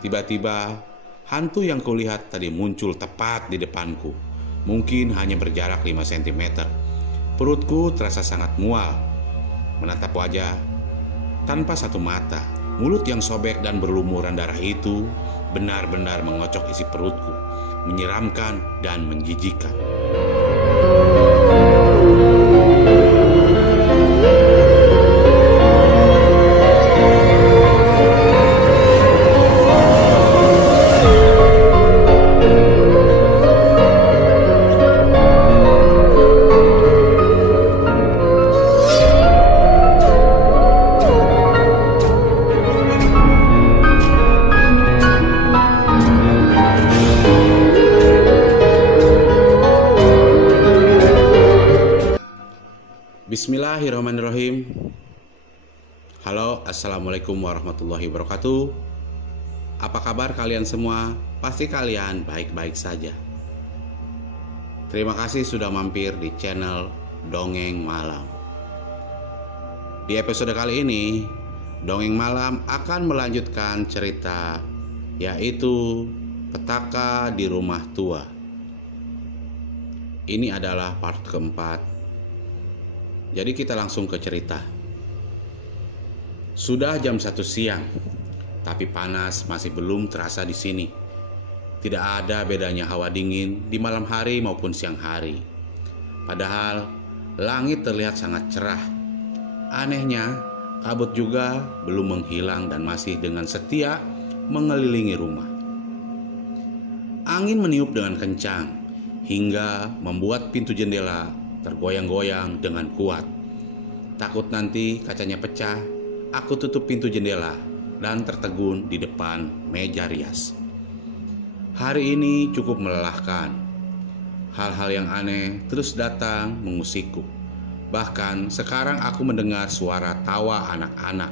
Tiba-tiba, hantu yang kulihat tadi muncul tepat di depanku. Mungkin hanya berjarak 5 cm. Perutku terasa sangat mual. Menatap wajah tanpa satu mata, mulut yang sobek dan berlumuran darah itu benar-benar mengocok isi perutku, menyeramkan dan menjijikkan. Bismillahirrahmanirrahim. Halo, assalamualaikum warahmatullahi wabarakatuh. Apa kabar kalian semua? Pasti kalian baik-baik saja. Terima kasih sudah mampir di channel Dongeng Malam. Di episode kali ini, Dongeng Malam akan melanjutkan cerita, yaitu Petaka di Rumah Tua. Ini adalah part keempat. Jadi kita langsung ke cerita. Sudah jam 1 siang, tapi panas masih belum terasa di sini. Tidak ada bedanya hawa dingin di malam hari maupun siang hari. Padahal langit terlihat sangat cerah. Anehnya, kabut juga belum menghilang dan masih dengan setia mengelilingi rumah. Angin meniup dengan kencang hingga membuat pintu jendela tergoyang-goyang dengan kuat. Takut nanti kacanya pecah, aku tutup pintu jendela dan tertegun di depan meja rias. Hari ini cukup melelahkan. Hal-hal yang aneh terus datang mengusikku. Bahkan sekarang aku mendengar suara tawa anak-anak.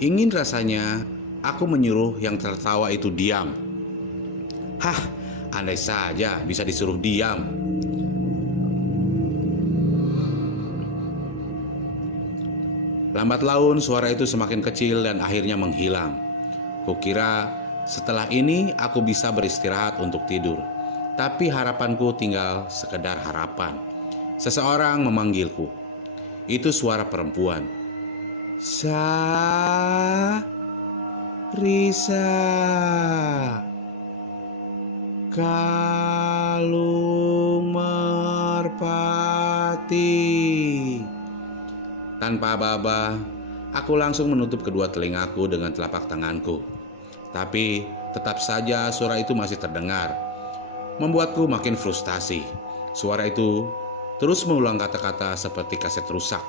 Ingin rasanya aku menyuruh yang tertawa itu diam. Hah, andai saja bisa disuruh diam. Lambat laun suara itu semakin kecil dan akhirnya menghilang. Kukira setelah ini aku bisa beristirahat untuk tidur. Tapi harapanku tinggal sekedar harapan. Seseorang memanggilku. Itu suara perempuan. Risa, Kalung Merpati. Tanpa aba-aba, aku langsung menutup kedua telingaku dengan telapak tanganku. Tapi tetap saja suara itu masih terdengar. Membuatku makin frustasi. Suara itu terus mengulang kata-kata seperti kaset rusak.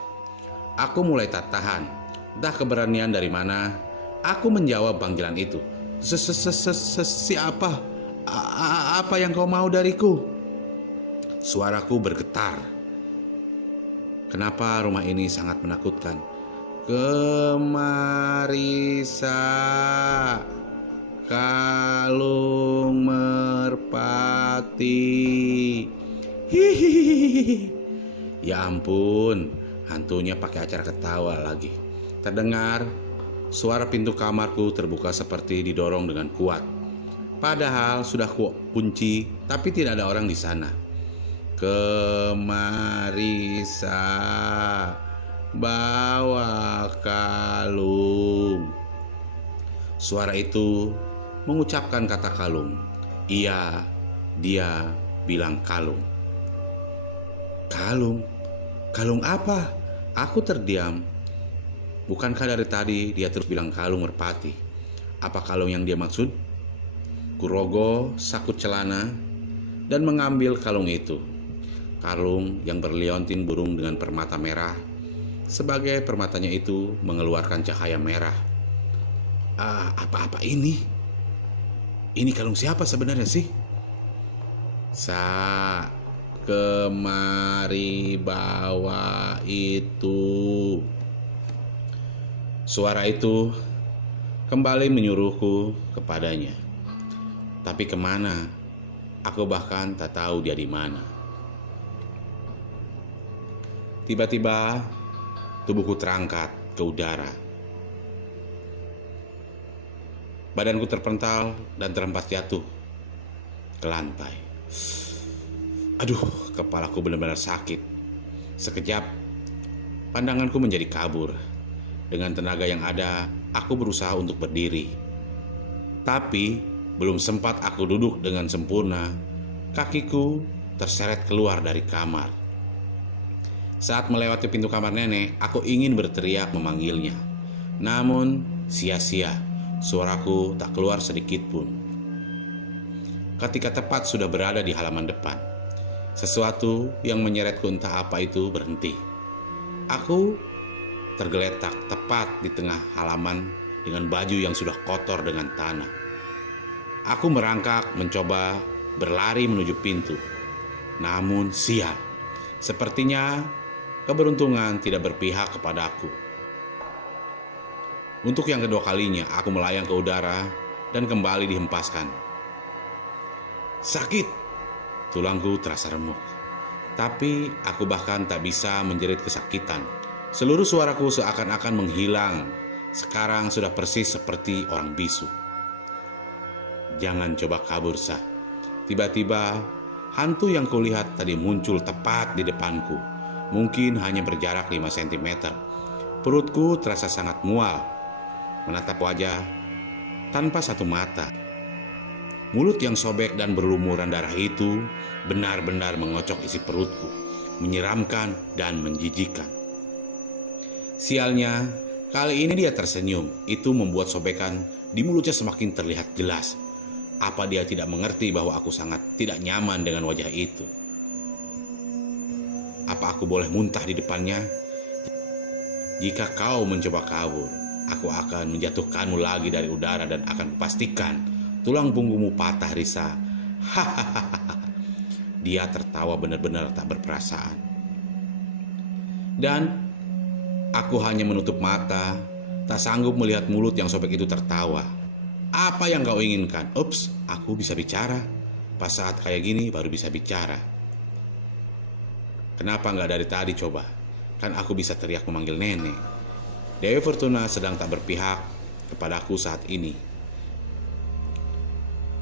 Aku mulai tak tahan. Entah keberanian dari mana, aku menjawab panggilan itu. Siapa? Apa yang kau mau dariku? Suaraku bergetar. Kenapa rumah ini sangat menakutkan? Kemarisa, Kalung Merpati. Hihihi. Ya ampun, hantunya pakai acara ketawa lagi. Terdengar suara pintu kamarku terbuka seperti didorong dengan kuat. Padahal sudah kunci, tapi tidak ada orang di sana. Kemarisa, bawa kalung. Suara itu mengucapkan kata kalung. Iya, dia bilang kalung. Kalung? Kalung apa? Aku terdiam. Bukankah dari tadi dia terus bilang kalung merpati? Apa kalung yang dia maksud? Kurogoh sakut celana dan mengambil kalung itu. Kalung yang berliontin burung dengan permata merah. Sebagai permatanya itu mengeluarkan cahaya merah. Apa ini? Ini kalung siapa sebenarnya sih? Kemari bawa itu. Suara itu kembali menyuruhku kepadanya. Tapi kemana? Aku bahkan tak tahu dia di mana. Tiba-tiba tubuhku terangkat ke udara. Badanku terpental dan terhempas jatuh ke lantai. Aduh, kepalaku benar-benar sakit. Sekejap, pandanganku menjadi kabur. Dengan tenaga yang ada, aku berusaha untuk berdiri. Tapi, belum sempat aku duduk dengan sempurna, kakiku terseret keluar dari kamar. Saat melewati pintu kamar nenek, aku ingin berteriak memanggilnya. Namun, sia-sia, suaraku tak keluar sedikit pun. Ketika tepat sudah berada di halaman depan, sesuatu yang menyeretku entah apa itu berhenti. Aku tergeletak tepat di tengah halaman dengan baju yang sudah kotor dengan tanah. Aku merangkak mencoba berlari menuju pintu. Namun sial, sepertinya keberuntungan tidak berpihak kepadaku. Untuk yang kedua kalinya aku melayang ke udara dan kembali dihempaskan. Sakit! Tulangku terasa remuk. Tapi aku bahkan tak bisa menjerit kesakitan. Seluruh suaraku seakan-akan menghilang. Sekarang sudah persis seperti orang bisu. Jangan coba kabur, Sah. Tiba-tiba hantu yang kulihat tadi muncul tepat di depanku. Mungkin hanya berjarak 5 cm. Perutku terasa sangat mual. Menatap wajah tanpa satu mata. Mulut yang sobek dan berlumuran darah itu benar-benar mengocok isi perutku, menyeramkan dan menjijikkan. Sialnya, kali ini dia tersenyum. Itu membuat sobekan di mulutnya semakin terlihat jelas. Apa dia tidak mengerti bahwa aku sangat tidak nyaman dengan wajah itu? Apa aku boleh muntah di depannya? Jika kau mencoba kabur, aku akan menjatuhkanmu lagi dari udara dan akan kupastikan tulang punggungmu patah, Risa. Hahaha. Dia tertawa benar-benar tak berperasaan. Dan aku hanya menutup mata, tak sanggup melihat mulut yang sobek itu tertawa. Apa yang kau inginkan? Ups, aku bisa bicara. Pas saat kayak gini baru bisa bicara. Kenapa nggak dari tadi coba? Kan aku bisa teriak memanggil nenek. Dewi Fortuna sedang tak berpihak kepadaku saat ini.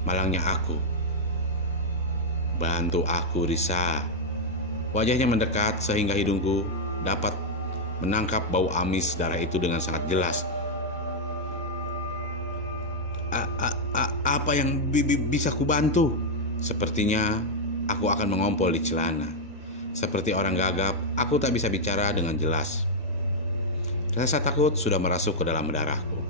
Malangnya aku. Bantu aku, Risa. Wajahnya mendekat sehingga hidungku dapat menangkap bau amis darah itu dengan sangat jelas. Apa yang bisa kubantu? Sepertinya aku akan mengompol di celana. Seperti orang gagap, aku tak bisa bicara dengan jelas. Rasa takut sudah merasuk ke dalam darahku.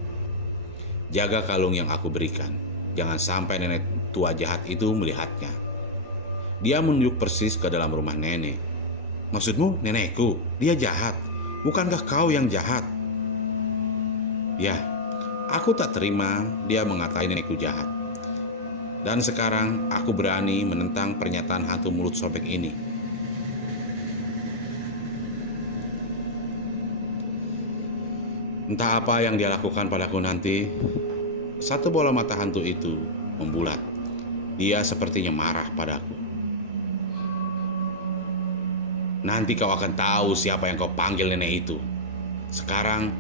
Jaga kalung yang aku berikan. Jangan sampai nenek tua jahat itu melihatnya. Dia menunjuk persis ke dalam rumah nenek. Maksudmu nenekku? Dia jahat. Bukankah kau yang jahat? Ya, aku tak terima dia mengatai nenekku jahat. Dan sekarang aku berani menentang pernyataan hantu mulut sobek ini. Entah apa yang dia lakukan padaku nanti. Satu bola mata hantu itu membulat. Dia sepertinya marah padaku. Nanti kau akan tahu siapa yang kau panggil nenek itu. Sekarang,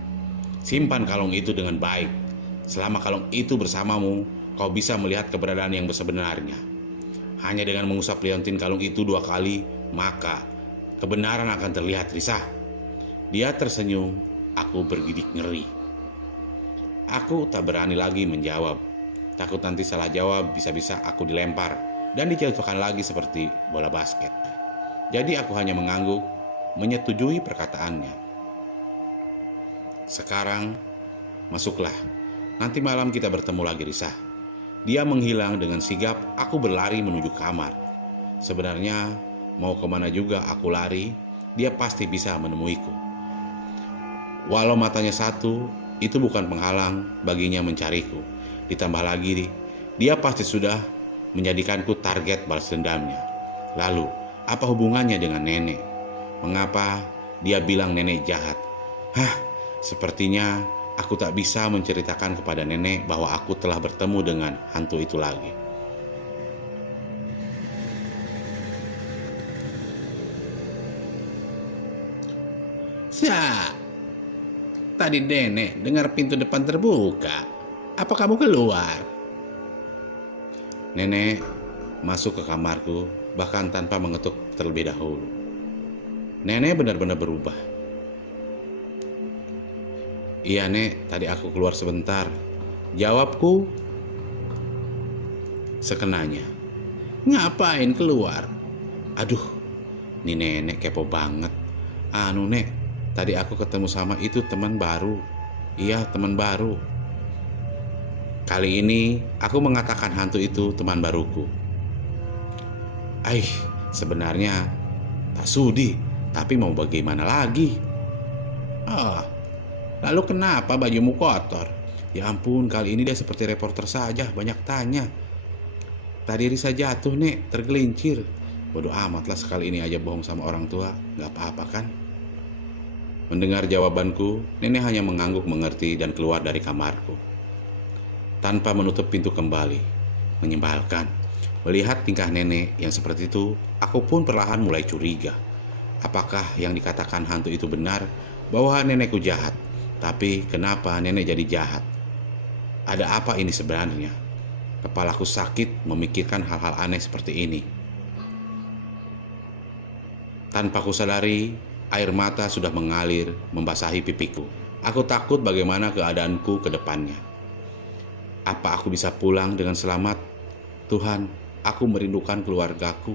simpan kalung itu dengan baik. Selama kalung itu bersamamu, kau bisa melihat keberadaan yang sebenarnya. Hanya dengan mengusap liontin kalung itu 2 kali, maka kebenaran akan terlihat, Risa. Dia tersenyum, aku bergidik ngeri. Aku tak berani lagi menjawab. Takut nanti salah jawab, bisa-bisa aku dilempar dan dijatuhkan lagi seperti bola basket. Jadi aku hanya mengangguk, menyetujui perkataannya. Sekarang, masuklah. Nanti malam kita bertemu lagi, Risa. Dia menghilang dengan sigap, aku berlari menuju kamar. Sebenarnya, mau kemana juga aku lari, dia pasti bisa menemuiku. Walau matanya satu, itu bukan penghalang baginya mencariku. Ditambah lagi, dia pasti sudah menjadikanku target balas dendamnya. Lalu, apa hubungannya dengan nenek? Mengapa dia bilang nenek jahat? Sepertinya aku tak bisa menceritakan kepada nenek bahwa aku telah bertemu dengan hantu itu lagi. Tadi nenek dengar pintu depan terbuka. Apa kamu keluar? Nenek masuk ke kamarku, bahkan tanpa mengetuk terlebih dahulu. Nenek benar-benar berubah. Iya, Nek, tadi aku keluar sebentar. Jawabku sekenanya. Ngapain keluar? Aduh, ini nenek kepo banget. Nek, tadi aku ketemu sama itu teman baru. Iya, teman baru. Kali ini aku mengatakan hantu itu teman baruku. Sebenarnya tak sudi, tapi mau bagaimana lagi? Lalu kenapa bajumu kotor? Ya ampun, kali ini dia seperti reporter saja, banyak tanya. Tadi Risa jatuh, Nek, tergelincir. Bodoh amatlah, sekali ini aja bohong sama orang tua, gak apa-apa kan? Mendengar jawabanku, nenek hanya mengangguk mengerti dan keluar dari kamarku tanpa menutup pintu kembali. Menyebalkan. Melihat tingkah nenek yang seperti itu, aku pun perlahan mulai curiga. Apakah yang dikatakan hantu itu benar, bahwa nenekku jahat? Tapi kenapa nenek jadi jahat? Ada apa ini sebenarnya? Kepalaku sakit memikirkan hal-hal aneh seperti ini. Tanpa kusadari, air mata sudah mengalir membasahi pipiku. Aku takut bagaimana keadaanku ke depannya. Apa aku bisa pulang dengan selamat? Tuhan, aku merindukan keluargaku.